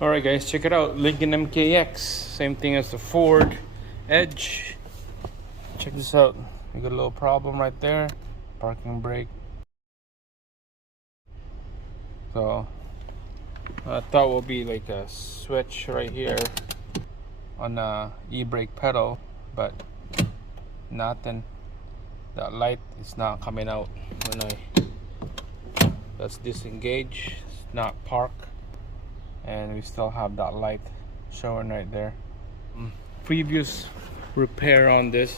Alright guys, check it out. Lincoln MKX. Same thing as the Ford Edge. Check this out. We got a little problem right there. Parking brake. So I thought it would be like a switch right here on the e-brake pedal, but nothing. That light is not coming out when that's disengaged. It's not park, and we still have that light showing right there. Previous repair on this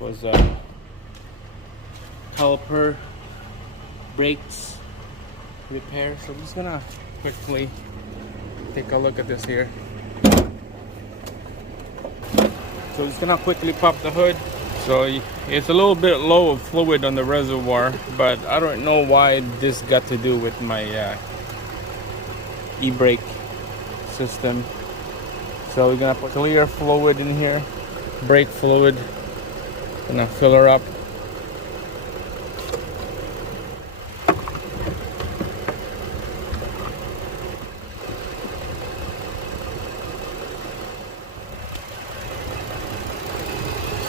was caliper brakes repair. So I'm just gonna quickly take a look at this here. So just gonna quickly pop the hood. So it's a little bit low of fluid on the reservoir, but I don't know why this got to do with my e-brake system. So we're gonna put clear fluid in here, brake fluid. Gonna fill her up.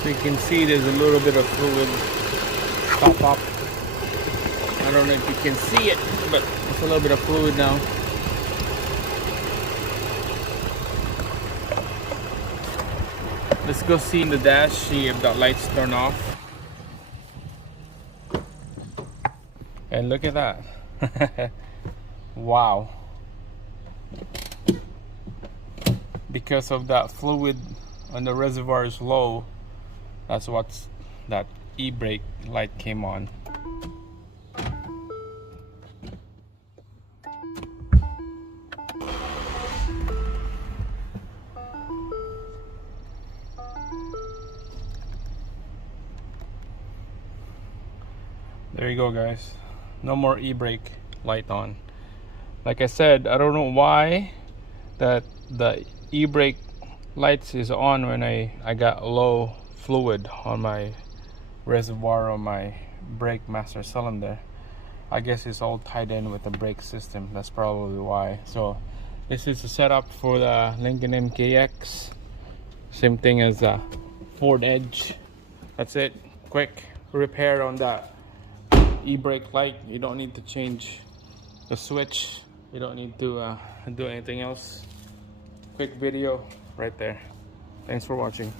So you can see there's a little bit of fluid pop up. I don't know if you can see it, but it's a little bit of fluid now. Let's go see in the dash, see if that light's turned off. And look at that. Wow. Because of that fluid on the reservoir is low, that's what's that e-brake light came on. There you go guys, no more e-brake light on. Like I said, I don't know why that the e-brake lights is on when I got low fluid on my reservoir on my brake master cylinder. I guess it's all tied in with the brake system, that's probably why. So this is the setup for the Lincoln MKX. Same thing as the FordEdge. That's it, quick repair on that e-brake light. You don't need to change the switch, you don't need to do anything else. Quick video right there. Thanks for watching.